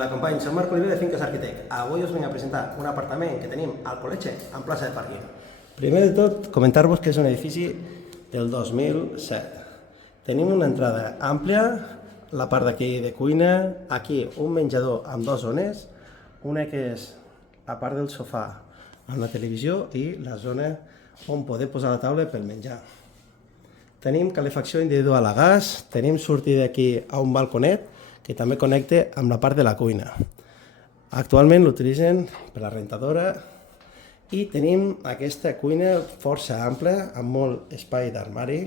Hola companys, soc Marc Oliver de Finques Arquitect. Avui us vinc a presentar un apartament que tenim al Col·legi en plaça de pàrquing. Primer de tot, comentar-vos que és un edifici del 2007. Tenim una entrada àmplia, la part d'aquí de cuina, aquí un menjador amb dues zones, una que és a part del sofà amb la televisió i la zona on poder posar la taula pel menjar. Tenim calefacció individual a gas, tenim sortida aquí a un balconet que també connecta amb la part de la cuina. Actualment l'utilitzen per la rentadora i tenim aquesta cuina força ampla amb molt espai d'armari.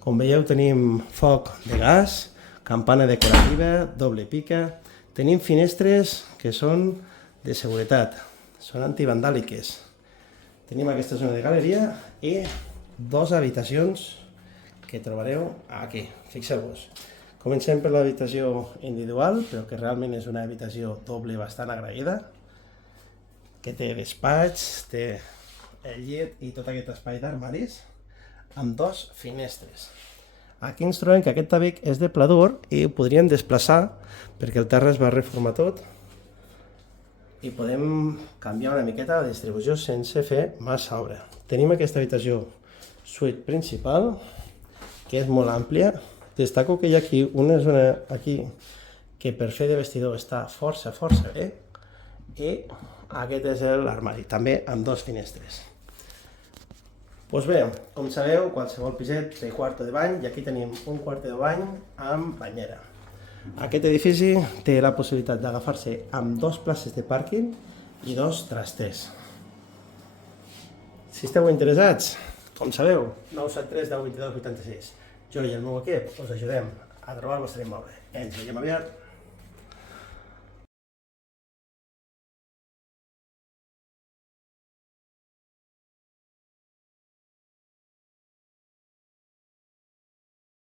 Com veieu tenim foc de gas, campana decorativa, doble pica, tenim finestres que són de seguretat, són antivandàliques. Tenim aquesta zona de galeria i dues habitacions que trobareu aquí, fixeu-vos. Comencem per l'habitació individual, però que realment és una habitació doble bastant agraïda, que té despatx, té el llit i tot aquest espai d'armaris, amb dues finestres. Aquí ens trobem que aquest tabic és de pla dur i ho podríem desplaçar perquè el terra es va reformar tot i podem canviar una miqueta la distribució sense fer massa obra. Tenim aquesta habitació suite principal, que és molt àmplia. Destaco que hi ha aquí una zona aquí que per fer de vestidor està força bé i aquest és l'armari, també amb dues finestres. Doncs bé, com sabeu, qualsevol piset té quarto de bany i aquí tenim un quarto de bany amb banyera. Aquest edifici té la possibilitat d'agafar-se amb dues places de pàrquing i dos trasters. Si esteu interessats, com sabeu, 973 10 22 86. Jo i el meu equip us ajudem a trobar el vostre immoble. Ens veiem aviat.